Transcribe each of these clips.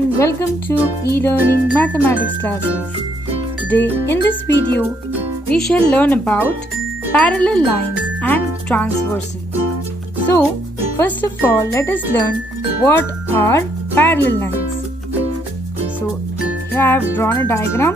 everyone, welcome to e-learning mathematics classes. Today in this video we shall learn about parallel lines and transversal. So first of all, let us learn what are parallel lines. So here I have drawn a diagram.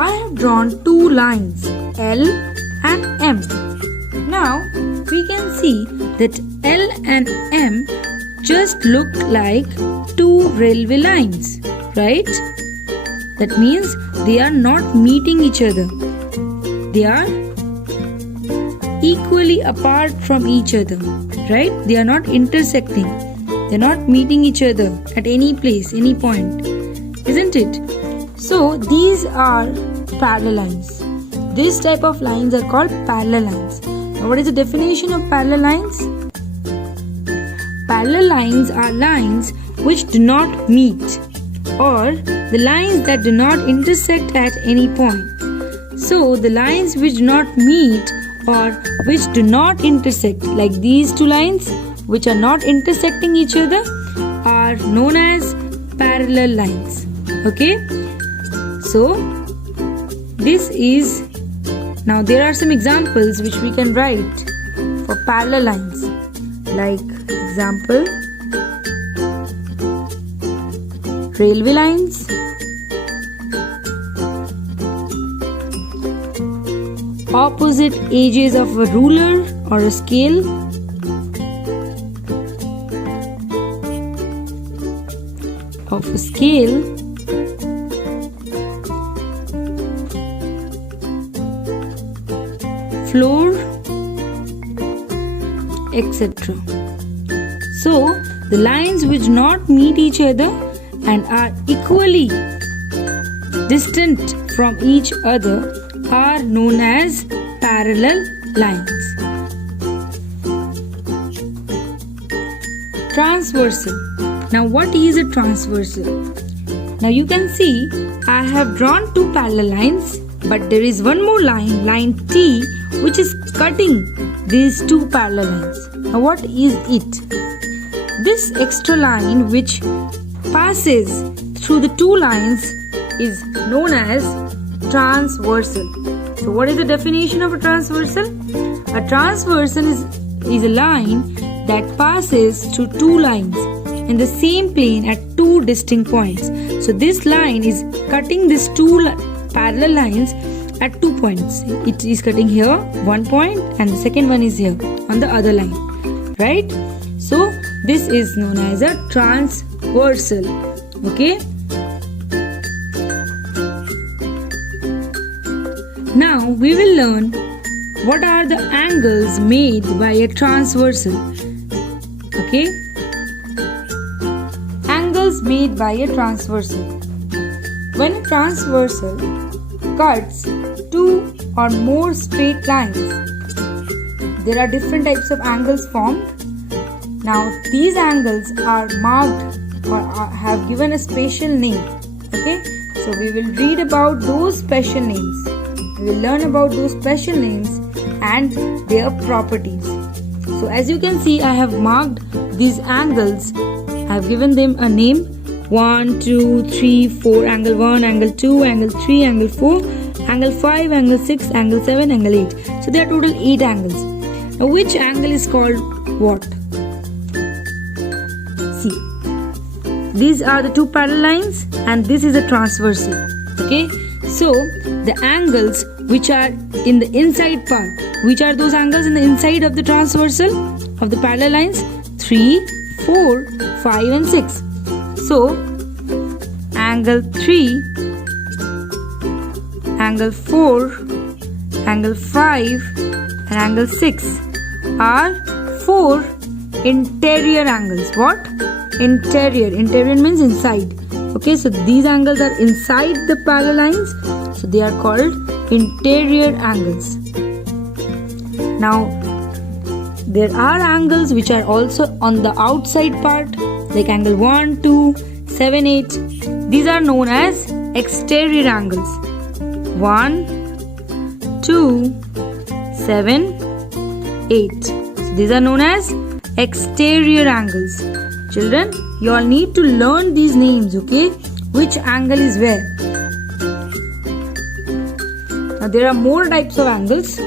I have drawn two lines L and M. Now we can see that L and M just look like two railway lines, right? That means they are not meeting each other. They are equally apart from each other, right? They are not intersecting. They are not meeting each other at any place, any point, isn't it? So these are parallel lines. This type of lines are called parallel lines. Now what is the definition of parallel lines? Parallel lines are lines which do not meet, or the lines that do not intersect at any point. So the lines which do not meet or which do not intersect, like these two lines which are not intersecting each other, are known as parallel lines. Okay? So this is, now there are some examples which we can write for parallel lines. Like example, railway lines, opposite edges of a ruler or a scale, floor, etc. So the lines which do not meet each other and are equally distant from each other are known as parallel lines. Transversal. Now what is a transversal? Now you can see I have drawn two parallel lines, but there is one more line, line T, which is cutting these two parallel lines. Now what is it? This extra line which passes through the two lines is known as transversal. So what is the definition of a transversal? A transversal is a line that passes through two lines in the same plane at two distinct points. So this line is cutting these two parallel lines at 2 points. It is cutting here 1 point and the second one is here on the other line, right? So this is known as a transversal. Okay. Now we will learn what are the angles made by a transversal. Okay. Angles made by a transversal. When a transversal cuts two or more straight lines, there are different types of angles formed. Now these angles are marked or have given a special name. Okay, so we will read about those special names. We will learn about those special names and their properties. So as you can see, I have marked these angles. I have given them a name: 1, 2, 3, 4, angle 1, angle 2, angle 3, angle 4, angle 5, angle 6, angle 7, angle 8. So there are total 8 angles. Now which angle is called what? See, these are the two parallel lines and this is a transversal. Okay, so the angles which are in the inside part, which are those angles in the inside of the transversal of the parallel lines? 3, 4, 5 and 6. So angle 3, angle 4, angle 5 and angle 6 are 4 interior angles. What? Interior. Interior means inside. Okay, so these angles are inside the parallel lines, so they are called interior angles. Now there are angles which are also on the outside part, like angle 1, 2, 7, 8. These are known as exterior angles. 1, 2, 7, 8. So these are known as exterior angles. Children, you all need to learn these names, okay? Which angle is where? Now there are more types of angles.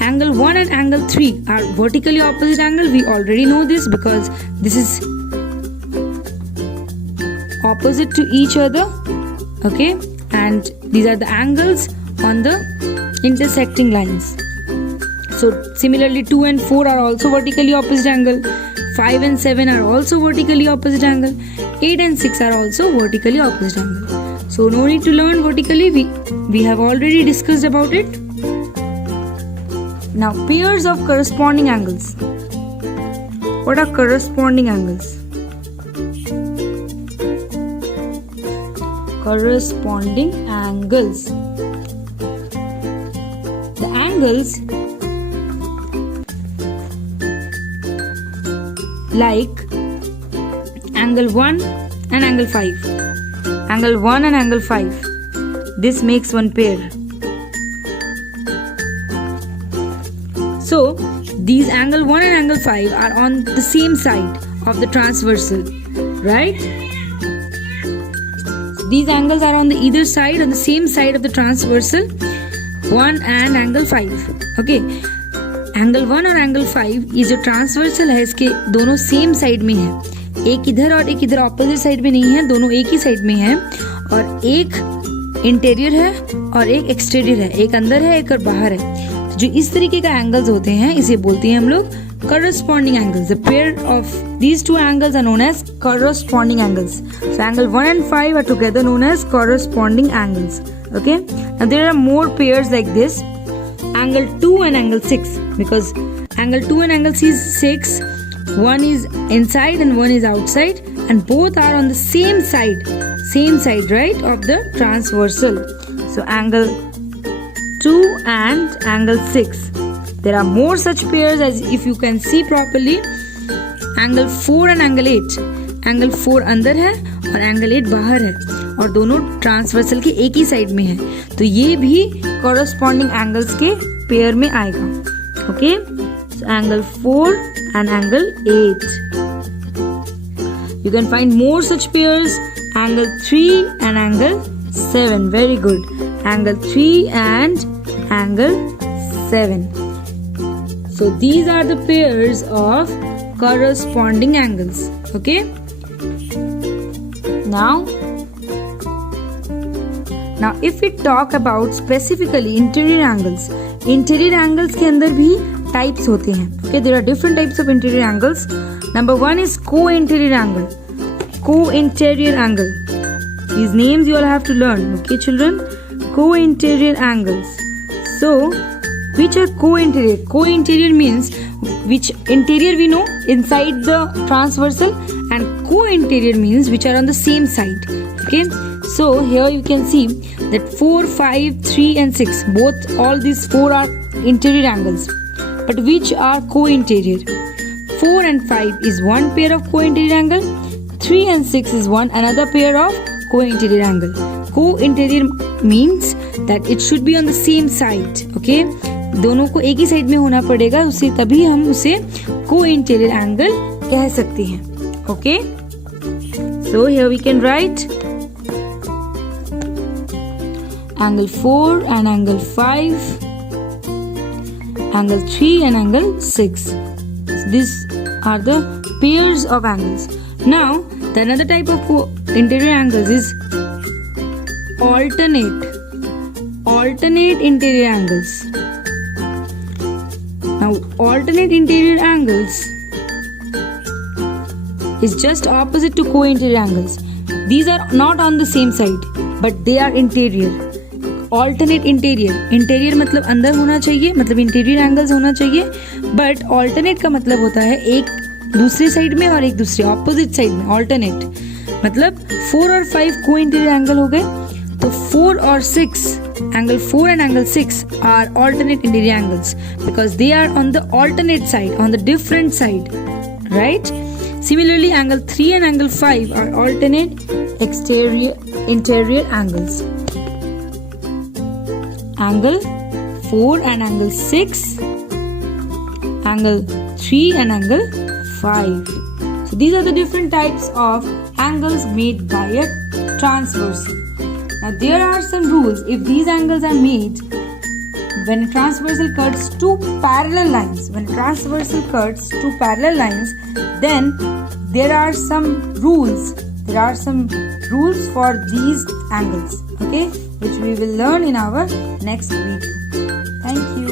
Angle 1 and angle 3 are vertically opposite angle. We already know this because this is opposite to each other, okay? And these are the angles on the intersecting lines. So similarly 2 and 4 are also vertically opposite angle. 5 and 7 are also vertically opposite angle. 8 and 6 are also vertically opposite angle. So no need to learn vertically. We have already discussed about it. Now pairs of corresponding angles. What are corresponding angles? Corresponding angles. The angles like angle 1 and angle 5. Angle 1 and angle 5. This makes one pair. So these angle 1 and angle 5 are on the same side of the transversal, right? So these angles are on the either side, on the same side of the transversal 1 and angle 5. Okay. Angle 1 और angle 5 ये जो transversal है इसके दोनों same side में है. एक इधर और एक इधर ऑपोजिट साइड में नहीं है, दोनों एक ही साइड में है. और एक इंटीरियर है और एक एक्सटीरियर है, एक अंदर है एक और बाहर है. तो जो इस तरीके का एंगल्स होते हैं इसे बोलते हैं हम लोग corresponding angles. The pair of these two angles are known as corresponding angles. So angle 1 and 5 are together known as corresponding angles. Okay. Now there are more pairs like this. Angle 2 and angle 6, because angle 2 and angle 6, one is inside and one is outside, and both are on the same side, right, of the transversal. So angle 2 and angle 6. There are more such pairs, as if you can see properly. Angle 4 and angle 8. Angle 4 अंदर है और angle 8 बाहर है और दोनों transversal के एक ही side में है. तो ये भी corresponding angles के पेयर में आएगा. Okay. So angle 4 and angle 8. You can find more such pairs. Angle 3 and angle 7. Very good. Angle 3 and angle 7. So these are the pairs of corresponding angles. Okay. Now if we talk about specifically interior angles के अंदर भी types होते हैं. Okay, there are different types of interior angles. Number 1 is co-interior angle. Co-interior angle. These names you all have to learn. Okay, children. Co-interior angles. So which are co-interior? Co-interior means which interior we know inside the transversal, and co-interior means which are on the same side. Okay. So here you can see that 4, 5, 3 and 6, all these 4 are interior angles. But which are co-interior? 4 and 5 is one pair of co-interior angle. 3 and 6 is another pair of co-interior angle. Co-interior means that it should be on the same side. Okay. दोनों को एक ही side में होना पड़ेगा, उसे तभी हम उसे co-interior angle कह सकते हैं. Okay. So here we can write angle 4 and angle 5, angle 3 and angle 6. So these are the pairs of angles. Now the another type of interior angles is alternate interior angles. Now alternate interior angles is just opposite to co-interior angles. These are not on the same side, but they are interior. Alternate interior मतलब अंदर होना चाहिए, मतलब interior angles होना चाहिए. But alternate का मतलब होता है एक दूसरे साइड में और एक दूसरे ऑपोजिट साइड में. ऑल्टरनेट मतलब 4 और 5 को इंटीरियर एंगल हो गए, तो 4 और 6, angle 4 and angle 6 are alternate interior angles because they are on the alternate side, on the different side, right? Similarly, angle 3 and angle 5 are alternate interior angles. Angle 4 and angle 6, angle 3 and angle 5. So these are the different types of angles made by a transversal. Now there are some rules. If these angles are made when a transversal cuts two parallel lines, then there are some rules. There are some rules for these angles, okay, which we will learn in our next video. Thank you.